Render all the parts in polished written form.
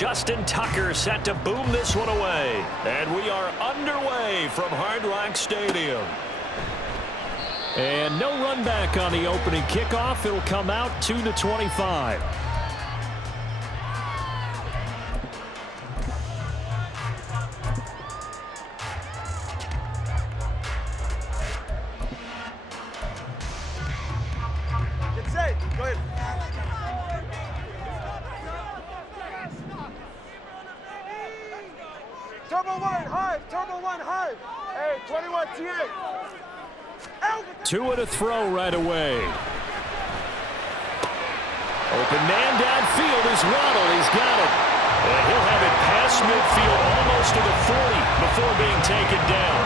Justin Tucker set to boom this one away. And we are underway from Hard Rock Stadium. And no run back on the opening kickoff. It'll come out to the 25. Get set. Go ahead. Turbo one, high. Turbo one, high. Hey, 21 T8. Two and a throw right away. Open man downfield is Waddle. He's got it. And he'll have it past midfield almost to the 40 before being taken down.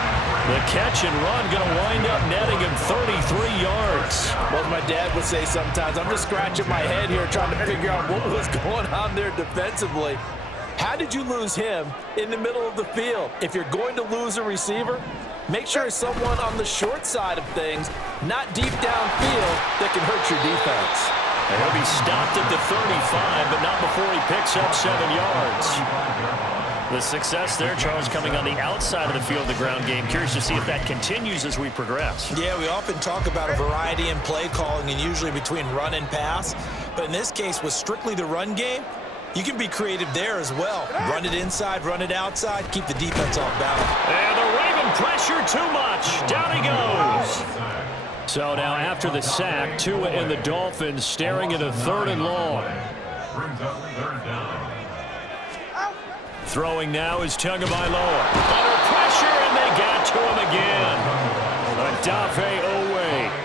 The catch and run going to wind up netting him 33 yards. Well, as my dad would say sometimes, I'm just scratching my head here trying to figure out what was going on there defensively. How did you lose him in the middle of the field? If you're going to lose a receiver, make sure it's someone on the short side of things, not deep downfield, that can hurt your defense. And he'll be stopped at the 35, but not before he picks up 7 yards. The success there, Charles, coming on the outside of the field, the ground game. Curious to see if that continues as we progress. Yeah, we often talk about a variety in play calling and usually between run and pass. But in this case, with strictly the run game, you can be creative there as well. Run it inside, run it outside, keep the defense off balance. And the Raven pressure too much. Down he goes. So now after the sack, Tua and the Dolphins staring at a 3rd and long. Throwing now is Tagovailoa. Under pressure, and they got to him again. Odafe Owe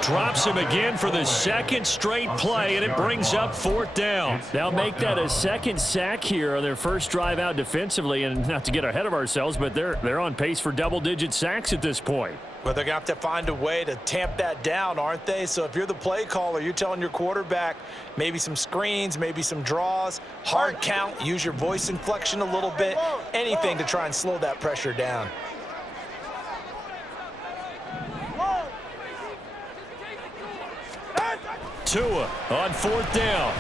drops him again for the 2nd straight play, and it brings up 4th down. Now make that a 2nd sack here on their first drive out defensively, and not to get ahead of ourselves, but they're on pace for double-digit sacks at this point. Well, they're going to have to find a way to tamp that down, aren't they? So if you're the play caller, you're telling your quarterback maybe some screens, maybe some draws, hard count, use your voice inflection a little bit, anything to try and slow that pressure down. Tua on 4th down.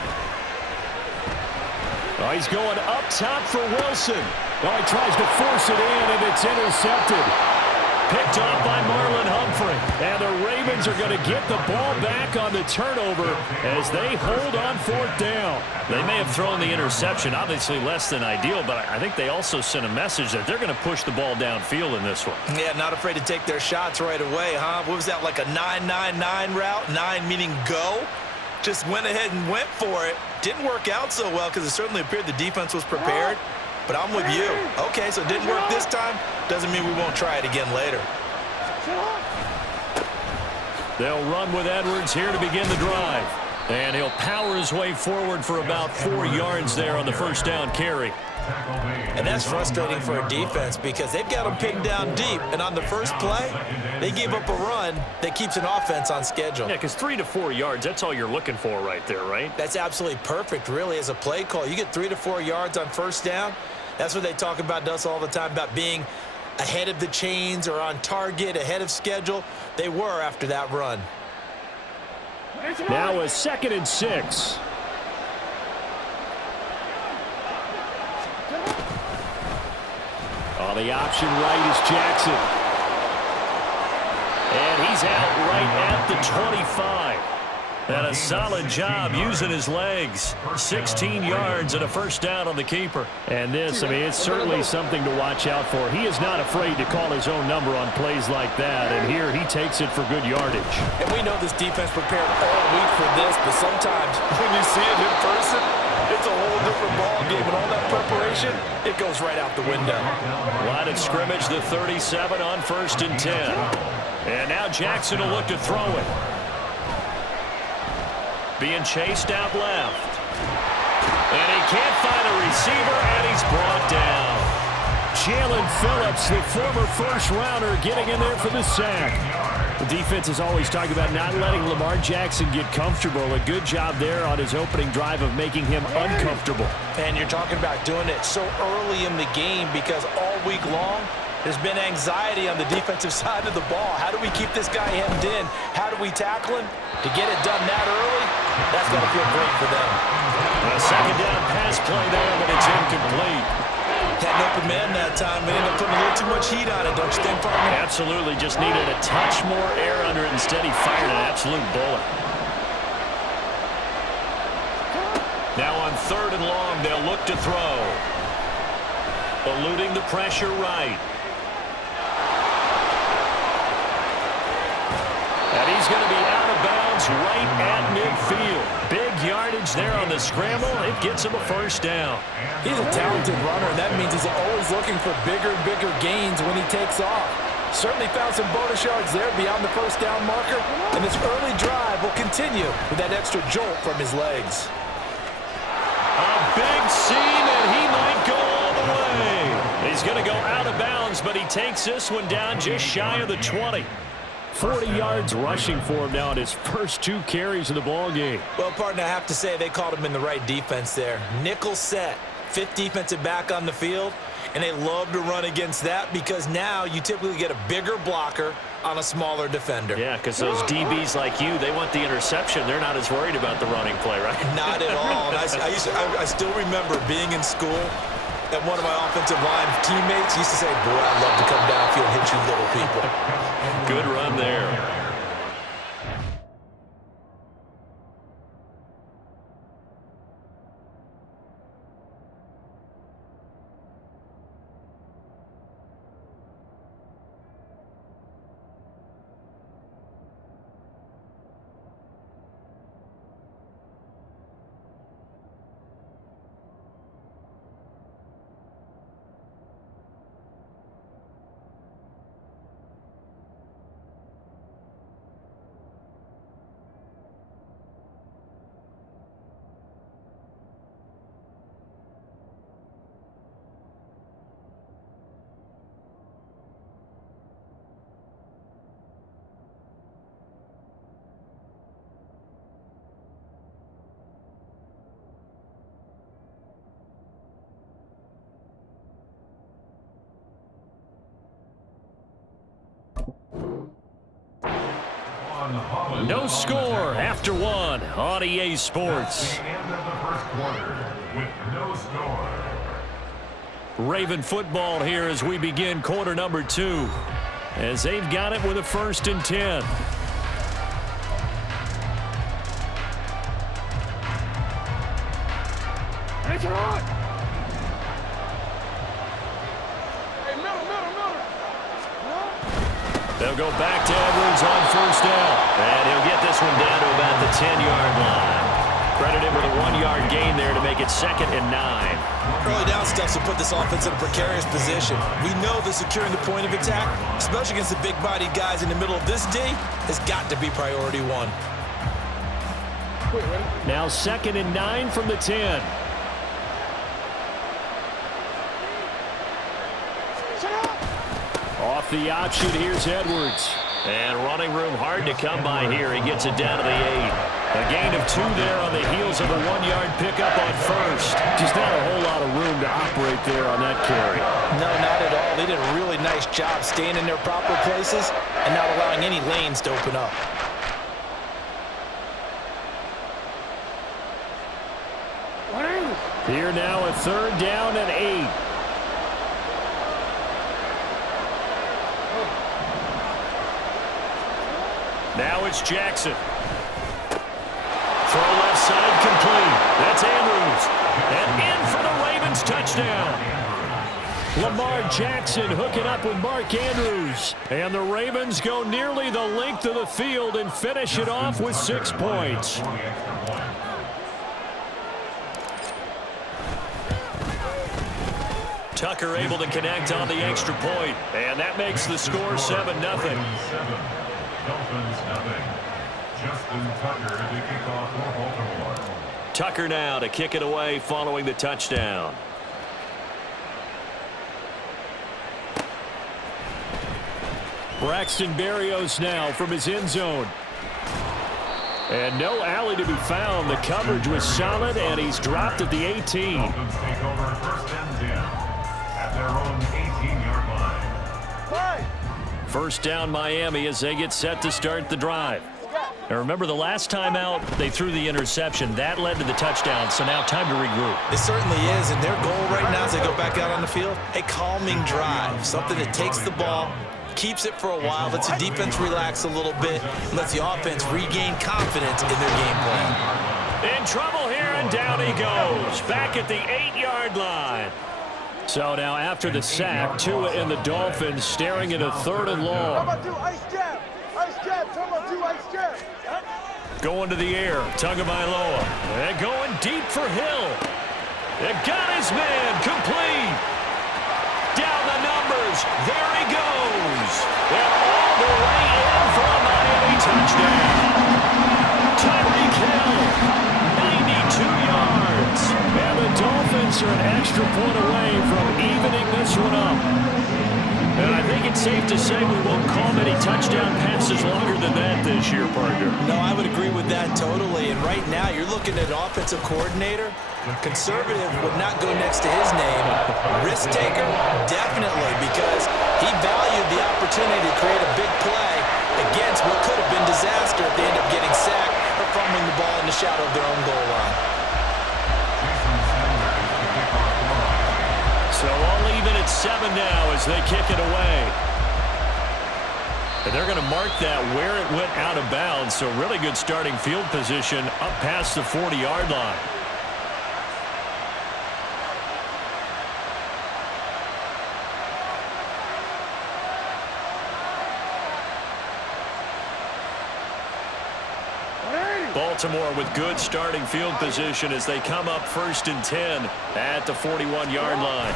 Oh, he's going up top for Wilson. Oh, he tries to force it in, and it's intercepted. Picked off by Marlon Humphrey. And the Ravens are going to get the ball back on the turnover as they hold on 4th down. They may have thrown the interception, obviously less than ideal, but I think they also sent a message that they're going to push the ball downfield in this one. Yeah, not afraid to take their shots right away, huh? What was that, like a 9-9-9 route? 9 meaning go? Just went ahead and went for it. Didn't work out so well because it certainly appeared the defense was prepared. But I'm with you. Okay, so it didn't work this time. Doesn't mean we won't try it again later. They'll run with Edwards here to begin the drive. And he'll power his way forward for about 4 yards there on the 1st down carry. And that's frustrating for a defense because they've got them pinned down deep. And on the first play, they gave up a run that keeps an offense on schedule. Yeah, because 3 to 4 yards, that's all you're looking for right there, right? That's absolutely perfect, really, as a play call. You get 3 to 4 yards on 1st down. That's what they talk about to us all the time, about being ahead of the chains or on target, ahead of schedule. They were after that run. Now a 2nd and 6. On the option right is Jackson. And he's out right at the 25. And a solid job using his legs. 16 yards and a 1st down on the keeper. And this, I mean, it's certainly something to watch out for. He is not afraid to call his own number on plays like that. And here he takes it for good yardage. And we know this defense prepared all week for this, but sometimes when you see it in person, it's a whole different ball game. And all that preparation, it goes right out the window. Line of scrimmage, the 37 on 1st and 10. And now Jackson will look to throw it. Being chased out left. And he can't find a receiver, and he's brought down. Jalen Phillips, the former 1st-rounder, getting in there for the sack. The defense is always talking about not letting Lamar Jackson get comfortable. A good job there on his opening drive of making him uncomfortable. And you're talking about doing it so early in the game because all week long, there's been anxiety on the defensive side of the ball. How do we keep this guy hemmed in? How do we tackle him? To get it done that early, that's got to feel great for them. A 2nd down pass play there, but it's incomplete. Had an open man that time, but ended up putting a little too much heat on it, don't you think, partner? Absolutely, just needed a touch more air under it. Instead, he fired an absolute bullet. Now on 3rd and long, they'll look to throw. Eluding the pressure right. And he's going to be out of bounds right at midfield. Big yardage there on the scramble. It gets him a first down. He's a talented runner, and that means he's always looking for bigger and bigger gains when he takes off. Certainly found some bonus yards there beyond the first down marker, and this early drive will continue with that extra jolt from his legs. A big seam, and he might go all the way. He's going to go out of bounds, but he takes this one down just shy of the 20. 40 yards rushing for him now in his first 2 carries of the ball game. Well, partner, I have to say they called him in the right defense there. Nickel set, 5th defensive back on the field, and they love to run against that because now you typically get a bigger blocker on a smaller defender. Yeah, because those DBs like you, they want the interception. They're not as worried about the running play, right? Not at all. And I still remember being in school, and one of my offensive line teammates used to say, boy, I'd love to come downfield and hit you little people. Good run there. No score after 1 on EA Sports. At the end of the first quarter with no score. Raven football here as we begin quarter number 2. As they've got it with a 1st and 10. Hey, middle. They'll go back to Edwards on 1st down. And he'll get this one down to about the 10-yard line. Credit him with a 1-yard gain there to make it 2nd and 9. Early down steps will put this offense in a precarious position. We know that securing the point of attack, especially against the big-bodied guys in the middle of this D, has got to be priority 1. Now 2nd and 9 from the 10. Off the option, here's Edwards. And running room hard to come by here. He gets it down to the 8. A gain of 2 there on the heels of a 1-yard pickup on 1st. Just not a whole lot of room to operate there on that carry. No, not at all. They did a really nice job staying in their proper places and not allowing any lanes to open up. Here now a 3rd down and 8. Now it's Jackson. Throw left side complete. That's Andrews. And in for the Ravens touchdown. Lamar Jackson hooking up with Mark Andrews. And the Ravens go nearly the length of the field and finish it off with 6 points. Tucker able to connect on the extra point. And that makes the score 7-0. Dolphins nothing. Justin Tucker to kick off for Baltimore. Tucker now to kick it away following the touchdown. Braxton Berrios now from his end zone. And no alley to be found. The coverage was solid, and he's dropped at the 18. Dolphins take over 1st and 10 at their own 18-yard line. 1st down Miami as they get set to start the drive. And remember, the last time out, they threw the interception. That led to the touchdown, so now time to regroup. It certainly is, and their goal right now as they go back out on the field, a calming drive, something that takes the ball, keeps it for a while, lets the defense relax a little bit, and lets the offense regain confidence in their game plan. In trouble here, and down he goes, back at the 8-yard line. So now after the sack, Tua and the Dolphins staring at a 3rd and long. Ice jab. Ice jab. Ice jab. Going to the air, Tagovailoa. And going deep for Hill. It got his man, complete. Down the numbers, there he goes. And all the way in for a Miami touchdown. Tyreek Hill, 92 yards. And the Dolphins are an extra point away from evening this one up. And I think it's safe to say we won't call many touchdown passes longer than that this year, partner. No, I would agree with that totally. And right now, you're looking at an offensive coordinator. Conservative would not go next to his name. Risk taker, definitely, because he valued the opportunity to create a big play against what could have been disaster if they end up getting sacked or fumbling the ball in the shadow of their own goal line. So all even at 7 now as they kick it away. And they're going to mark that where it went out of bounds. So really good starting field position up past the 40-yard line. Baltimore with good starting field position as they come up 1st and 10 at the 41-yard line.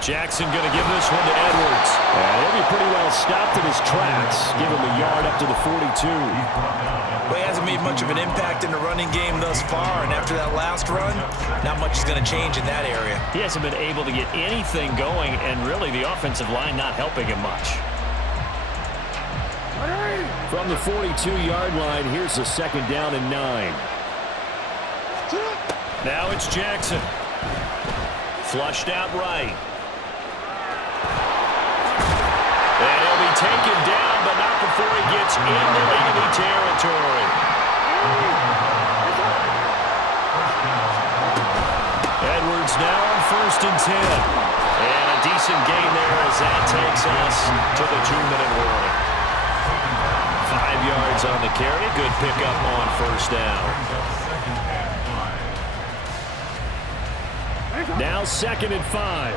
Jackson going to give this one to Edwards. And he'll be pretty well stopped in his tracks. Give him a yard up to the 42. Well, he hasn't made much of an impact in the running game thus far, and after that last run, not much is going to change in that area. He hasn't been able to get anything going, and really the offensive line not helping him much. From the 42-yard line, here's a 2nd down and 9. Now it's Jackson. Flushed out right. And he'll be taken down, but not before he gets into enemy territory. Edwards now on 1st and 10. And a decent gain there as that takes us to the 2-minute warning. 5 yards on the carry. Good pickup on 1st down. Now 2nd and 5.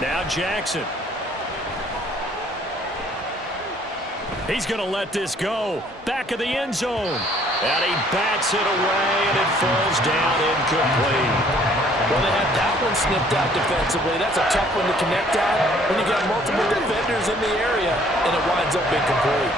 Now Jackson. He's going to let this go. Back of the end zone. And he bats it away, and it falls down incomplete. Well, they had that one snipped out defensively. That's a tough one to connect on when you got multiple defenders in the area, and it winds up incomplete.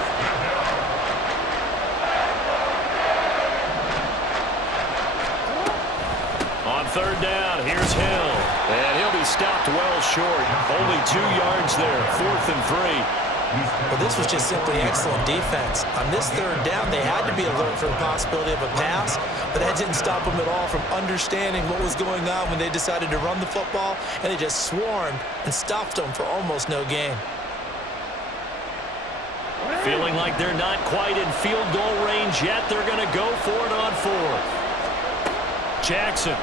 On 3rd down, here's Hill. And he'll be stopped well short. Only 2 yards there, 4th and 3. Well, this was just simply excellent defense. On this 3rd down, they had to be alert for the possibility of a pass, but that didn't stop them at all from understanding what was going on when they decided to run the football, and they just swarmed and stopped them for almost no gain. Feeling like they're not quite in field goal range yet, they're going to go for it on 4th. Jackson.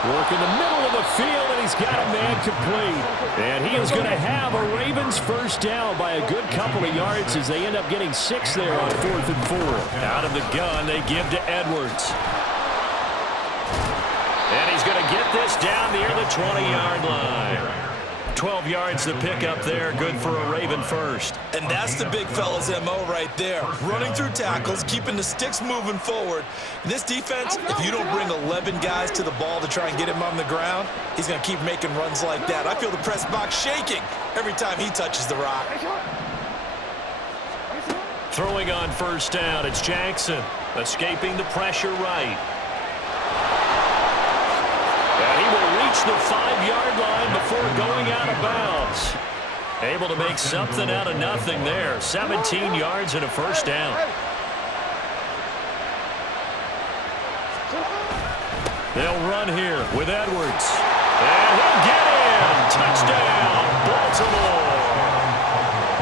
Work in the middle of the field, and he's got a man complete. And he is going to have a Ravens 1st down by a good couple of yards as they end up getting 6 there on 4th and 4. Out of the gun, they give to Edwards. And he's going to get this down near the 20-yard line. 12 yards to pick up there. Good for a Raven 1st. And that's the big fella's MO right there. Running through tackles, keeping the sticks moving forward. This defense, if you don't bring 11 guys to the ball to try and get him on the ground, he's going to keep making runs like that. I feel the press box shaking every time he touches the rock. Throwing on 1st down, it's Jackson. Escaping the pressure right. And he will reach the 5-yard line before going out of bounds. Able to make something out of nothing there. 17 yards and a 1st down. They'll run here with Edwards. And he'll get in. Touchdown, Baltimore.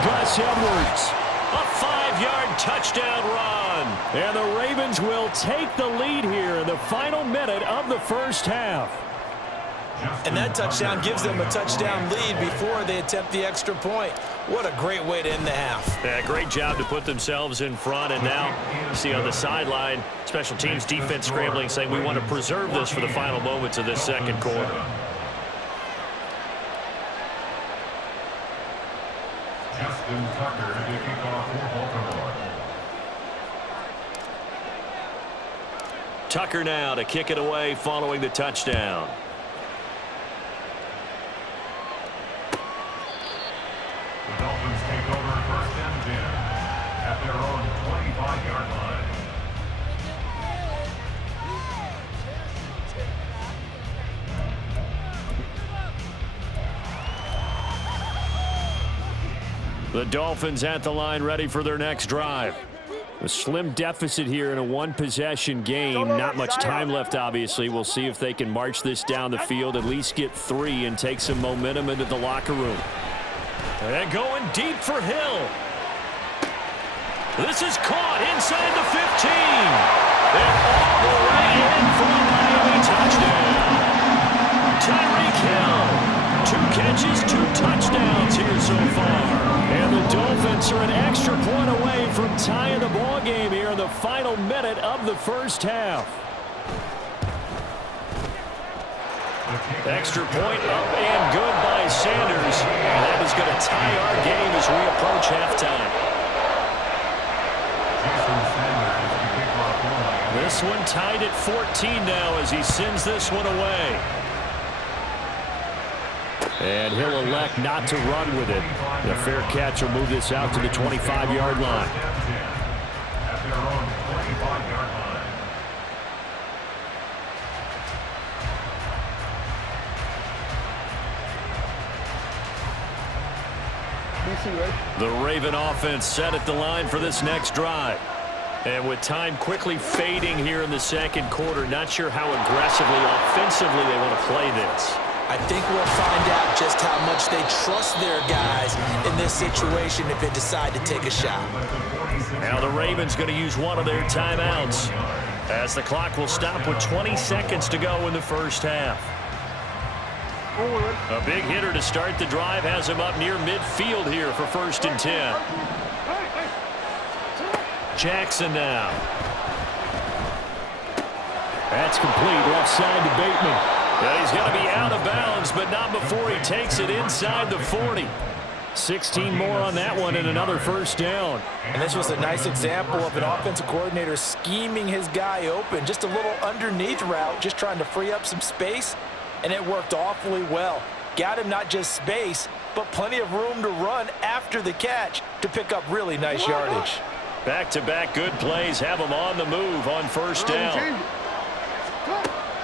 Gus Edwards, a 5-yard touchdown run. And the Ravens will take the lead here in the final minute of the first half. And that touchdown gives them a touchdown lead before they attempt the extra point. What a great way to end the half. Yeah, great job to put themselves in front. And now, you see on the sideline, special teams defense scrambling, saying we want to preserve this for the final moments of this second quarter. Justin Tucker to kick off for Baltimore. Tucker now to kick it away following the touchdown. The Dolphins take over 1st and 10 at their own 25-yard line. The Dolphins at the line ready for their next drive. A slim deficit here in a one-possession game. Not much time left, obviously. We'll see if they can march this down the field, at least get 3 and take some momentum into the locker room. And going deep for Hill. This is caught inside the 15. And all the way in for a Miami touchdown. Tyreek Hill. 2 catches, 2 touchdowns here so far. And the Dolphins are an extra point away from tying the ball game here in the final minute of the first half. Extra point up and good by Sanders. And that is going to tie our game as we approach halftime. This one tied at 14 now as he sends this one away. And he'll elect not to run with it. The fair catch will move this out to the 25-yard line. At their own 25-yard line. The Raven offense set at the line for this next drive. And with time quickly fading here in the second quarter, not sure how aggressively, offensively they want to play this. I think we'll find out just how much they trust their guys in this situation if they decide to take a shot. Now the Ravens going to use one of their timeouts as the clock will stop with 20 seconds to go in the first half. A big hitter to start the drive has him up near midfield here for 1st and 10. Jackson now. That's complete, left side to Bateman. And he's going to be out of bounds, but not before he takes it inside the 40. 16 more on that one and another first down. And this was a nice example of an offensive coordinator scheming his guy open. Just a little underneath route, just trying to free up some space, and it worked awfully well. Got him not just space, but plenty of room to run after the catch to pick up really nice yardage. Back-to-back good plays have him on the move on first down.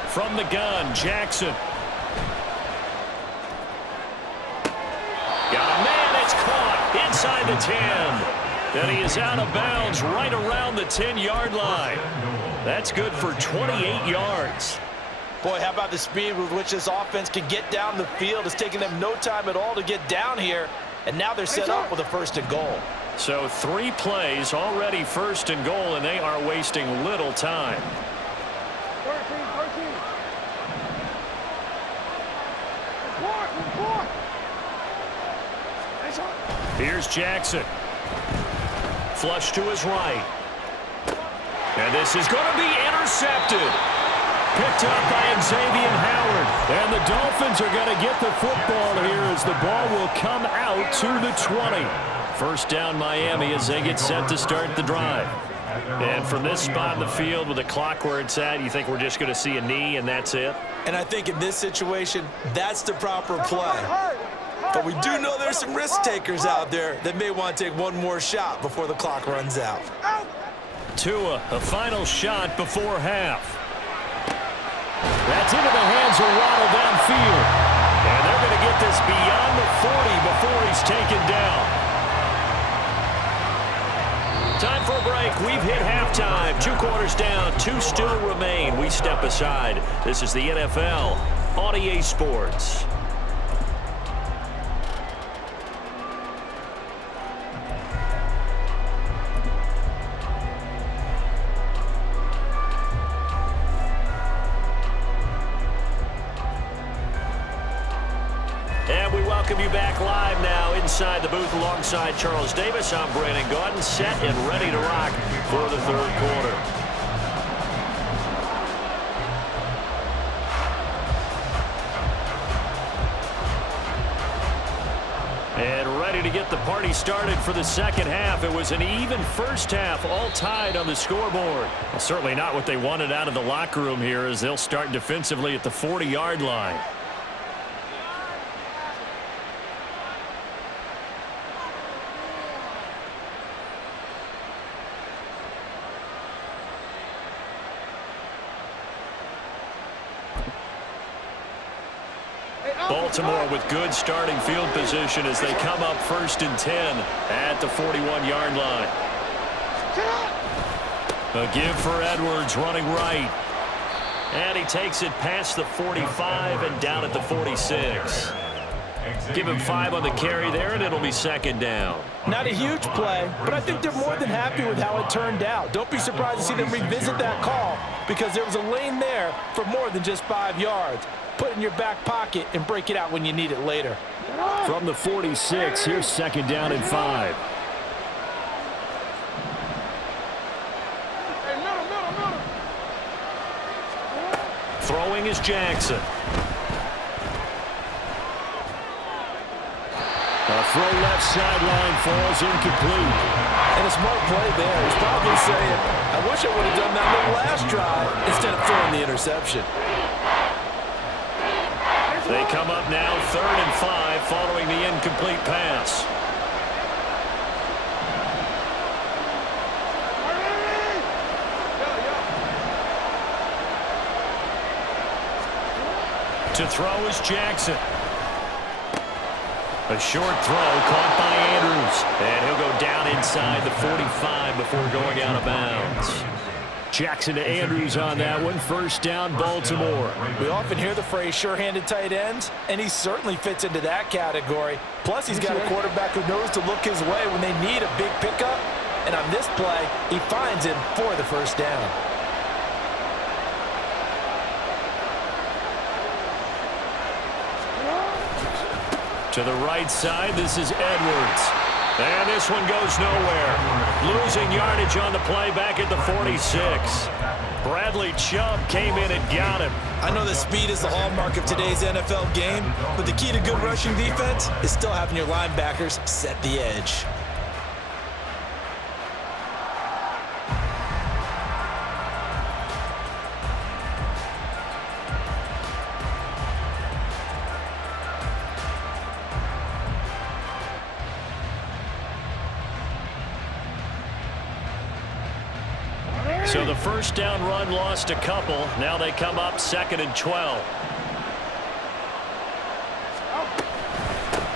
From the gun, Jackson. Got a man, it's caught inside the 10. And he is out of bounds right around the 10-yard line. That's good for 28 yards. Boy, how about the speed with which this offense can get down the field? It's taking them no time at all to get down here, and now they're set up with a 1st and goal. So 3 plays already 1st and goal, and they are wasting little time. 13. Here's Jackson. Flush to his right. And this is going to be intercepted. Picked up by Xavier Howard. And the Dolphins are going to get the football here as the ball will come out to the 20. First down Miami as they get set to start the drive. And from this spot in the field with the clock where it's at, you think we're just going to see a knee and that's it? And I think in this situation, that's the proper play. But we do know there's some risk takers out there that may want to take one more shot before the clock runs out. Tua, a final shot before half. That's into the hands of Waddle downfield. And they're going to get this beyond the 40 before he's taken down. Time for a break. We've hit halftime. 2 quarters down, 2 still remain. We step aside. This is the NFL on EA Sports. And we welcome you back live now inside the booth alongside Charles Davis. I'm Brandon Gaudin, set and ready to rock for the 3rd quarter. And ready to get the party started for the 2nd half. It was an even first half, all tied on the scoreboard. Well, certainly not what they wanted out of the locker room here as they'll start defensively at the 40-yard line. Baltimore with good starting field position as they come up 1st and 10 at the 41-yard line. A give for Edwards running right. And he takes it past the 45 and down at the 46. Give him 5 on the carry there, and it'll be 2nd down. Not a huge play, but I think they're more than happy with how it turned out. Don't be surprised to see them revisit that call because there was a lane there for more than just 5 yards. Put it in your back pocket and break it out when you need it later. From the 46, here's 2nd down and 5. Throwing is Jackson. A throw left sideline falls incomplete. And a smart play there. He's probably saying, I wish I would have done that on the last drive instead of throwing the interception. They come up now 3rd and 5 following the incomplete pass. To throw is Jackson. A short throw caught by Andrews. And he'll go down inside the 45 before going out of bounds. Jackson to Andrews on that one. 1st down, Baltimore. We often hear the phrase sure-handed tight ends, and he certainly fits into that category. Plus, he's got a quarterback who knows to look his way when they need a big pickup. And on this play, he finds him for the 1st down. To the right side, this is Edwards. And this one goes nowhere. Losing yardage on the play back at the 46. Bradley Chubb came in and got him. I know that speed is the hallmark of today's NFL game, but the key to good rushing defense is still having your linebackers set the edge. So the 1st down run lost a couple. Now they come up 2nd and 12.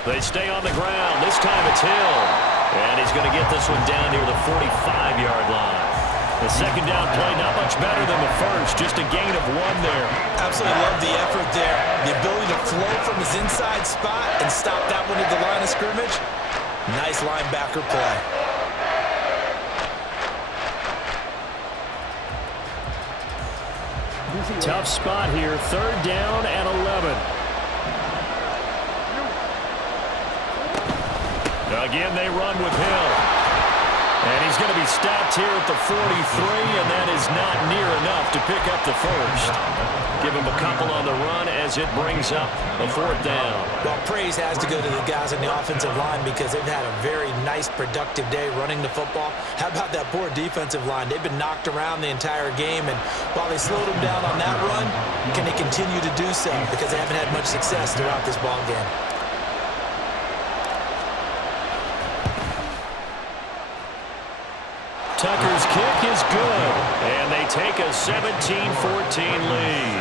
They stay on the ground. This time it's Hill. And he's going to get this one down near the 45-yard line. The 2nd down play not much better than the first. Just a gain of 1 there. Absolutely love the effort there. The ability to flow from his inside spot and stop that one at the line of scrimmage. Nice linebacker play. Tough spot here. 3rd down and 11. Again, they run with Hill. And he's going to be stopped here at the 43, and that is not near enough to pick up the 1st. Give him a couple on the run as it brings up a 4th down. Well, praise has to go to the guys on the offensive line because they've had a very nice, productive day running the football. How about that poor defensive line? They've been knocked around the entire game, and while they slowed them down on that run, can they continue to do so? Because they haven't had much success throughout this ball game. Tucker's kick is good, and they take a 17-14 lead.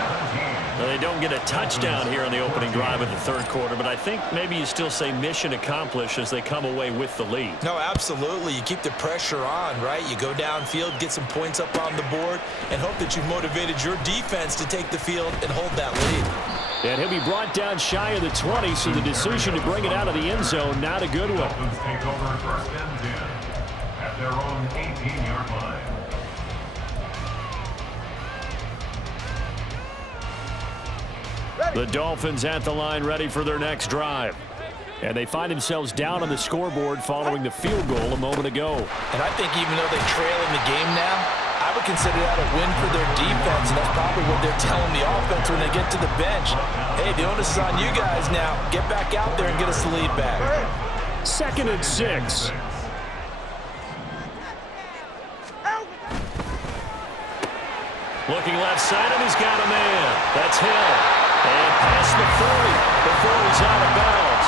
They they don't get a touchdown here in the opening drive of the third quarter, but I think maybe you still say mission accomplished as they come away with the lead. No, absolutely. You keep the pressure on, right? You go downfield, get some points up on the board, and hope that you've motivated your defense to take the field and hold that lead. And he'll be brought down shy of the 20, so the decision to bring it out of the end zone, not a good one. Dolphins take over first and 10 at their own 18-yard line. The Dolphins at the line ready for their next drive. And they find themselves down on the scoreboard following the field goal a moment ago. And I think even though they trail in the game now, I would consider that a win for their defense, and that's probably what they're telling the offense when they get to the bench. Hey, the onus is on you guys now. Get back out there and get us the lead back. 2nd and 6. Looking left side, and he's got a man. That's Hill. And past the 40 before he's out of bounds.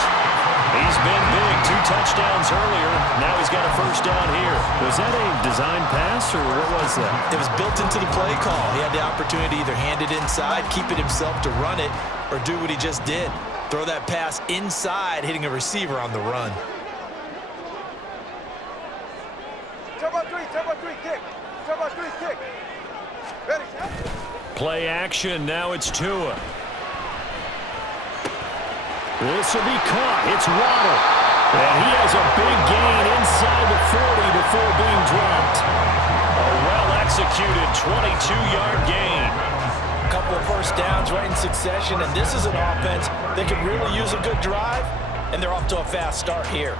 He's been big. 2 touchdowns earlier. Now he's got a first down here. Was that a design pass, or what was that? It was built into the play call. He had the opportunity to either hand it inside, keep it himself to run it, or do what he just did. Throw that pass inside, hitting a receiver on the run. Turbo 3, kick. Turbo 3, kick. Ready. Play action. Now it's Tua. This will be caught. It's Waddle. And he has a big gain inside the 40 before being dropped. A well-executed 22-yard gain. A couple of first downs right in succession, and this is an offense that could really use a good drive, and they're off to a fast start here.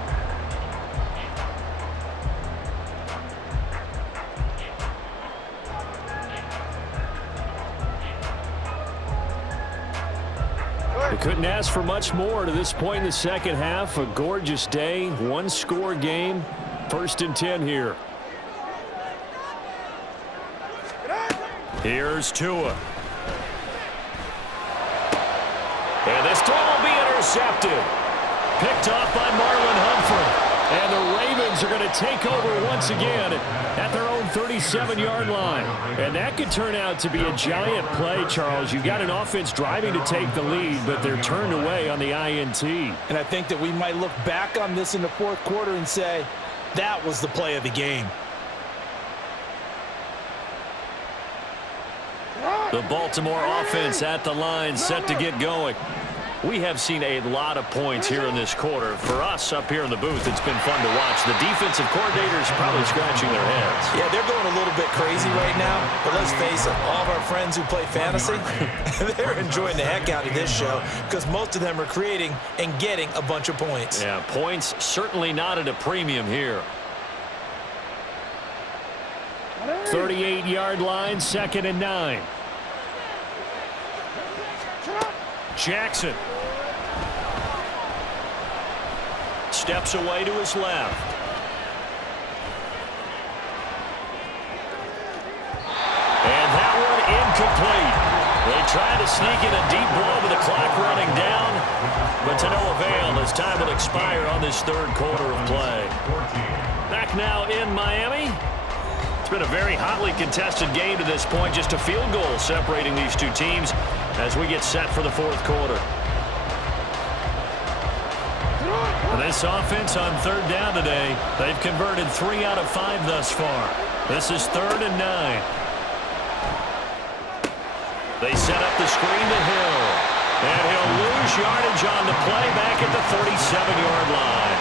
They couldn't ask for much more to this point in the second half. A gorgeous day, 1-score game. 1st and 10 here. Here's Tua. And this throw will be intercepted. Picked off by Marlon Humphrey. And the Ravens are going to take over once again at their own 37-yard line. And that could turn out to be a giant play, Charles. You've got an offense driving to take the lead, but they're turned away on the INT. And I think that we might look back on this in the fourth quarter and say, that was the play of the game. The Baltimore offense at the line, set to get going. We have seen a lot of points here in this quarter. For us up here in the booth, it's been fun to watch. The defensive coordinators probably scratching their heads. Yeah, they're going a little bit crazy right now, but let's face it, all of our friends who play fantasy, they're enjoying the heck out of this show because most of them are creating and getting a bunch of points. Yeah, points certainly not at a premium here. 38-yard line, 2nd and 9. Jackson steps away to his left. And that one incomplete. They tried to sneak in a deep blow with the clock running down, but to no avail as time will expire on this third quarter of play. Back now in Miami. It's been a very hotly contested game to this point. Just a field goal separating these two teams as we get set for the fourth quarter. This offense on 3rd down today, they've converted 3 out of 5 thus far. This is 3rd and 9. They set up the screen to Hill. And he'll lose yardage on the play back at the 37-yard line.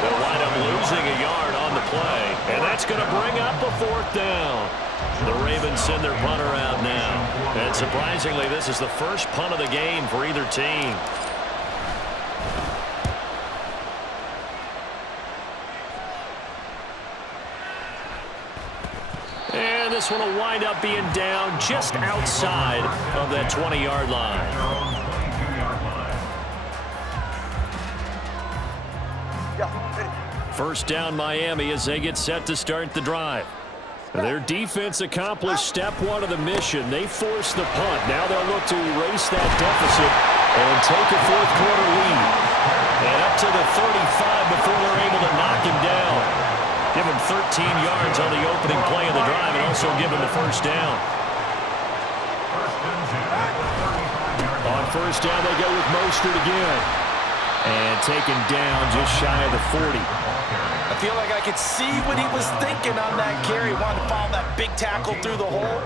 They'll wind up losing a yard on the play. And that's going to bring up a 4th down. The Ravens send their punter out now. And surprisingly, this is the first punt of the game for either team. And this one will wind up being down just outside of that 20-yard line. First down Miami as they get set to start the drive. Their defense accomplished step 1 of the mission. They forced the punt. Now they'll look to erase that deficit and take a fourth quarter lead. And up to the 35 before they're able to knock him down. Give him 13 yards on the opening play of the drive and also give him the first down. first down, they go with Mostert again. And taken down just shy of the 40. I feel like I could see what he was thinking on that carry. Wanted to follow that big tackle through the hole.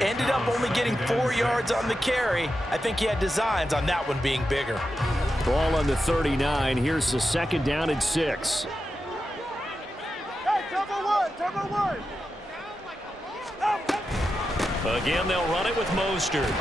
Ended up only getting 4 yards on the carry. I think he had designs on that one being bigger. Ball on the 39. Here's the second down and 6. Hey, double one. Again, they'll run it with Mostert.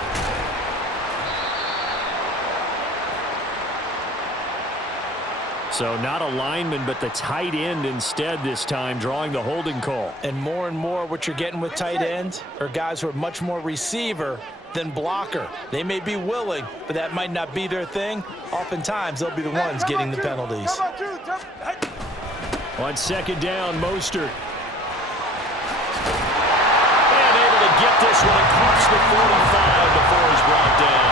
So not a lineman, but the tight end instead this time, drawing the holding call. And more what you're getting with tight ends are guys who are much more receiver than blocker. They may be willing, but that might not be their thing. Oftentimes, they'll be the ones getting the penalties. On second down, Mostert. And able to get this one across the 45 before he's brought down.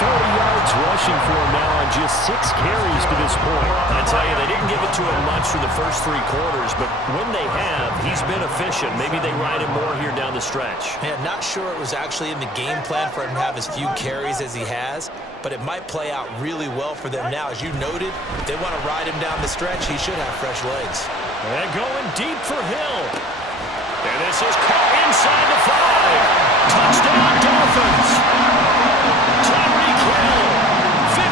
40 yards rushing for him now on just 6 carries to this point. I tell you, they didn't give it to him much for the first 3 quarters, but when they have, he's been efficient. Maybe they ride him more here down the stretch. Man, not sure it was actually in the game plan for him to have as few carries as he has, but it might play out really well for them now. As you noted, if they want to ride him down the stretch, he should have fresh legs. And going deep for Hill. And this is caught inside the 5. Touchdown, Dolphins. Tyreek Hill, 53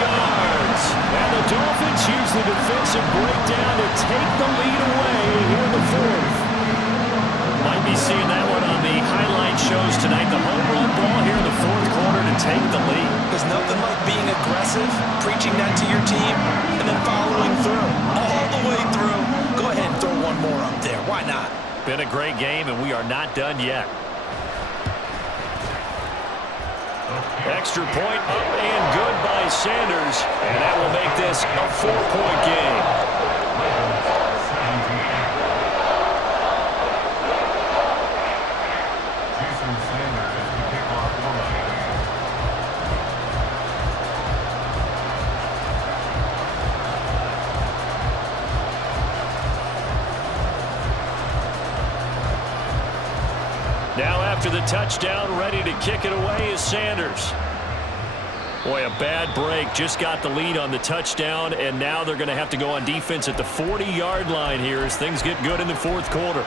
yards. And the Dolphins use the defensive breakdown to take the lead away here in the 4th. Might be seeing that one on the highlight shows tonight. The home run ball here in the 4th quarter to take the lead. There's nothing like being aggressive, preaching that to your team, and then following through. All the way through. Go ahead and throw one more up there. Why not? Been a great game, and we are not done yet. Extra point up and good by Sanders, and that will make this a 4-point game. Now after the touchdown, ready to kick it away is Sanders. Boy, a bad break. Just got the lead on the touchdown, and now they're going to have to go on defense at the 40-yard line here as things get good in the 4th quarter.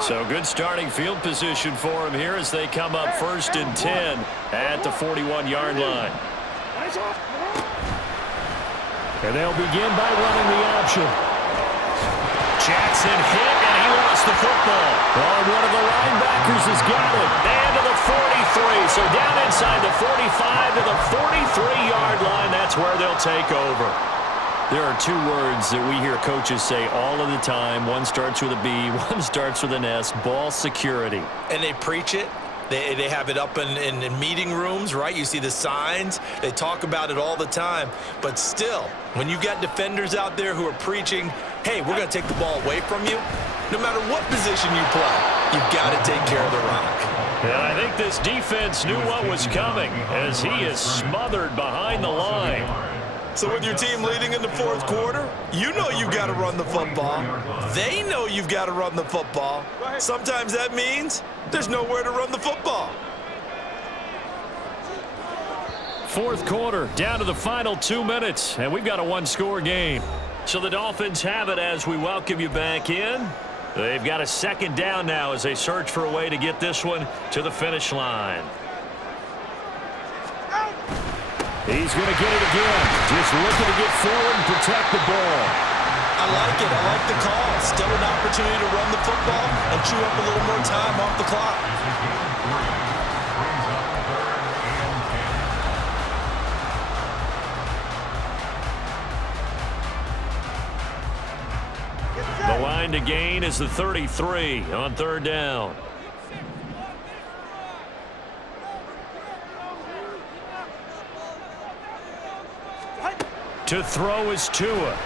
So good starting field position for him here as they come up 1st and 10 at the 41-yard line. And they'll begin by running the option. Jackson hit, and he lost the football. Oh, one of the linebackers has got it. And to the 43. So down inside the 45 to the 43-yard line. That's where they'll take over. There are 2 words that we hear coaches say all of the time. One starts with a B, one starts with an S. Ball security. And they preach it. They have it up in meeting rooms, right? You see the signs. They talk about it all the time. But still, when you've got defenders out there who are preaching, hey, we're going to take the ball away from you, no matter what position you play, you've got to take care of the rock. And I think this defense knew what was coming as he is smothered behind the line. So with your team leading in the 4th quarter, you know you've got to run the football. They know you've got to run the football. Sometimes that means there's nowhere to run the football. 4th quarter, down to the final 2 minutes, and we've got a 1-score game. So the Dolphins have it as we welcome you back in. They've got a 2nd down now as they search for a way to get this one to the finish line. He's going to get it again. Just looking to get forward and protect the ball. I like it. I like the call. Still an opportunity to run the football and chew up a little more time off the clock. The line to gain is the 33 on 3rd down. To throw is Tua.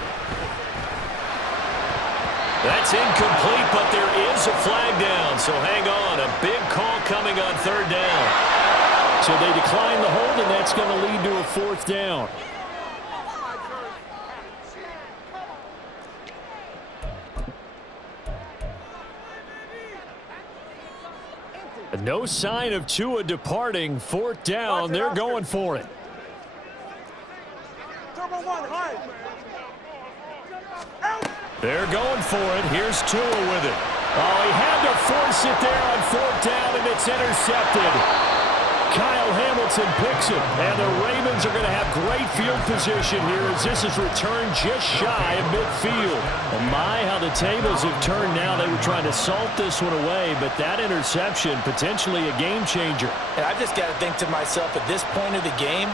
That's incomplete, but there is a flag down, so hang on. A big call coming on 3rd down. So they decline the hold, and that's going to lead to a 4th down. No sign of Tua departing. Fourth down. They're going for it. Turbo one, high. They're going for it. Here's Tua with it. Oh, he had to force it there on fourth down, and it's intercepted. Kyle Hamilton picks it, and the Ravens are going to have great field position here as this is returned just shy of midfield. And my, how the tables have turned now. They were trying to salt this one away, but that interception, potentially a game changer. And I just got to think to myself, at this point of the game,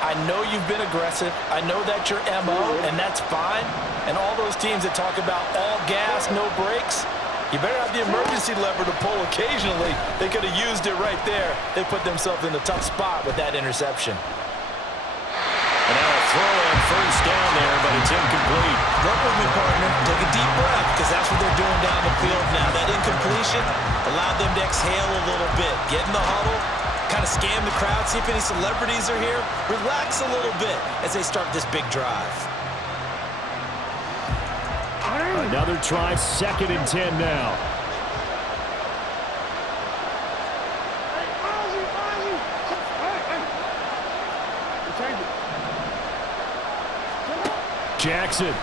I know you've been aggressive. I know that's your MO, and that's fine. And all those teams that talk about all gas, no brakes, you better have the emergency lever to pull occasionally. They could have used it right there. They put themselves in a tough spot with that interception. And now a throw on first down there, but it's incomplete. Work with me, partner. Take a deep breath, because that's what they're doing down the field now. That incompletion allowed them to exhale a little bit. Get in the huddle, kind of scan the crowd, see if any celebrities are here. Relax a little bit as they start this big drive. Another try, 2nd and 10 now. Jackson.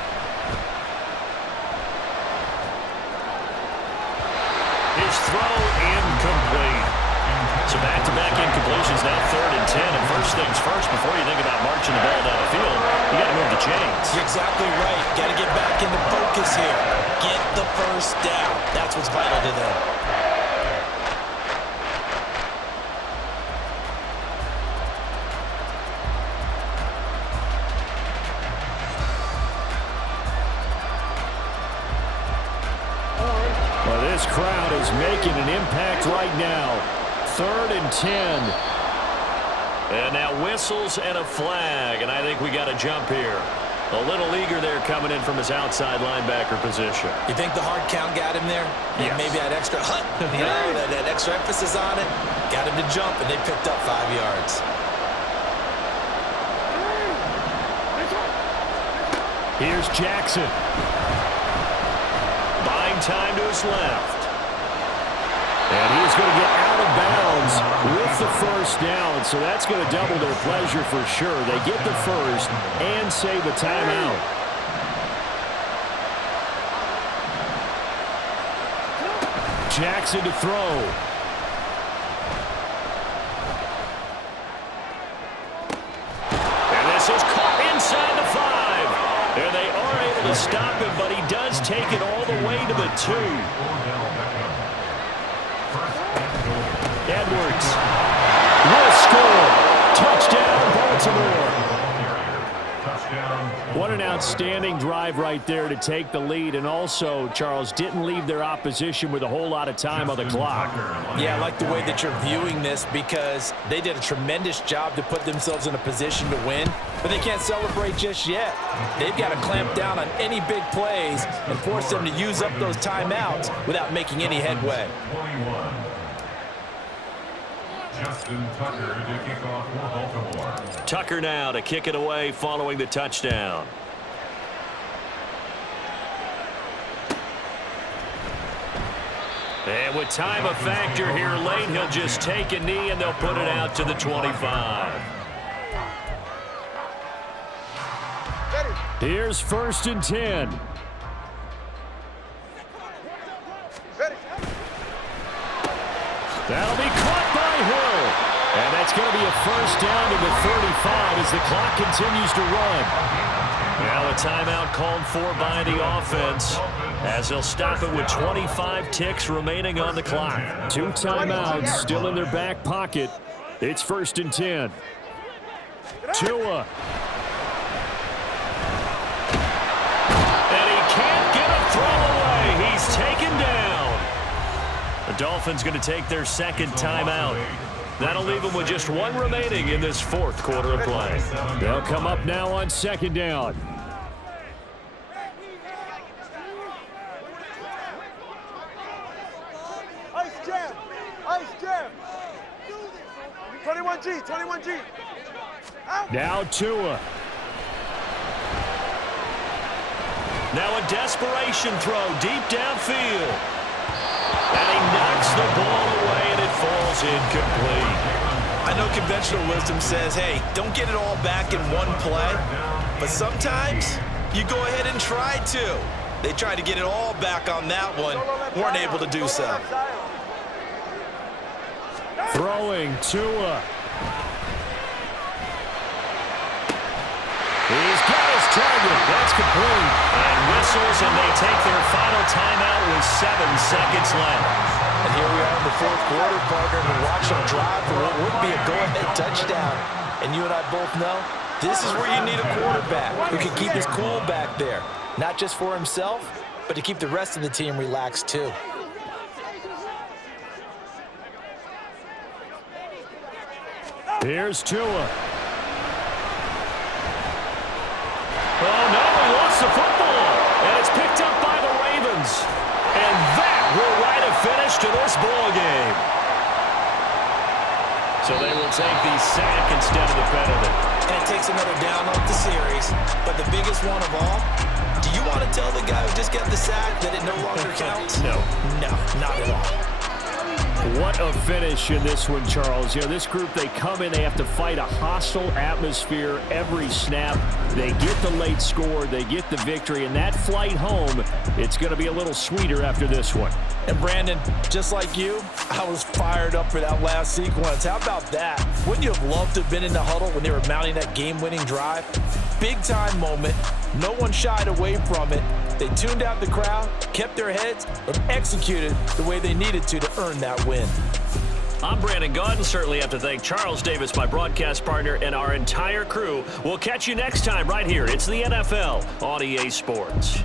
His throw incomplete. So back-to-back incompletions, now 3rd and 10. And first things first, before you think about marching the ball down the field, you got to move the chains. You're exactly right. Got to get back into focus here. Get the first down. That's what's vital to them. Well, this crowd is making an impact right now. 3rd and 10. And now whistles and a flag, and I think we got a jump here. A little eager there coming in from his outside linebacker position. You think the hard count got him there? Yes. Maybe that extra that extra emphasis on it got him to jump, and they picked up 5 yards. Here's Jackson. Buying time to his left. And he's going to get out of bounds with the first down, so that's going to double their pleasure for sure. They get the first and save a timeout. Jackson to throw. And this is caught inside the 5. And they are able to stop him, but he does take it all the way to the 2. Edwards will score. Touchdown, Baltimore. What an outstanding drive right there to take the lead, and also, Charles, didn't leave their opposition with a whole lot of time on the clock. Yeah, I like the way that you're viewing this because they did a tremendous job to put themselves in a position to win, but they can't celebrate just yet. They've got to clamp down on any big plays and force them to use up those timeouts without making any headway. Justin Tucker to kick off for Baltimore. Tucker now to kick it away following the touchdown. And with time a factor here late, he'll just take a knee and they'll put it out to the 25. Here's 1st and 10. That'll be caught by Hill. And that's going to be a first down to the 35 as the clock continues to run. Now a timeout called for by the offense as they'll stop it with 25 ticks remaining on the clock. 2 timeouts still in their back pocket. It's 1st and 10. Tua. And he can't get a throw away. He's taken down. The Dolphins going to take their 2nd timeout. That'll leave them with just 1 remaining in this 4th quarter of play. They'll come up now on 2nd down. Ice jam. Ice jam. 21G. 21G. Out. Now Tua. Now a desperation throw deep downfield. And he knocks Knocks the ball away, and it falls incomplete. I know conventional wisdom says, hey, don't get it all back in one play. But sometimes you go ahead and try to. They tried to get it all back on that one. Weren't able to do so. Throwing Tua. He's got his target. That's complete. And whistles, and they take their final timeout with 7 seconds left. And here we are in the fourth quarter, partner, and watch them drive for what would be a go-ahead touchdown. And you and I both know this is where you need a quarterback who can keep his cool back there. Not just for himself, but to keep the rest of the team relaxed too. Here's Tua. Oh, no, he lost the football. And it's picked up by the Ravens. And that will write a finish to this ball game. So they will take the sack instead of the penalty. And it takes another down off the series. But the biggest one of all, do you want to tell the guy who just got the sack that it no longer counts? No. No, not at all. What a finish in this one, Charles. You know, this group, they come in, they have to fight a hostile atmosphere every snap. They get the late score, they get the victory, and that flight home, it's going to be a little sweeter after this one. And Brandon, just like you, I was fired up for that last sequence. How about that? Wouldn't you have loved to have been in the huddle when they were mounting that game-winning drive? Big-time moment. No one shied away from it. They tuned out the crowd, kept their heads, and executed the way they needed to earn that win. I'm Brandon Gaudin. Certainly have to thank Charles Davis, my broadcast partner, and our entire crew. We'll catch you next time right here. It's the NFL on EA Sports.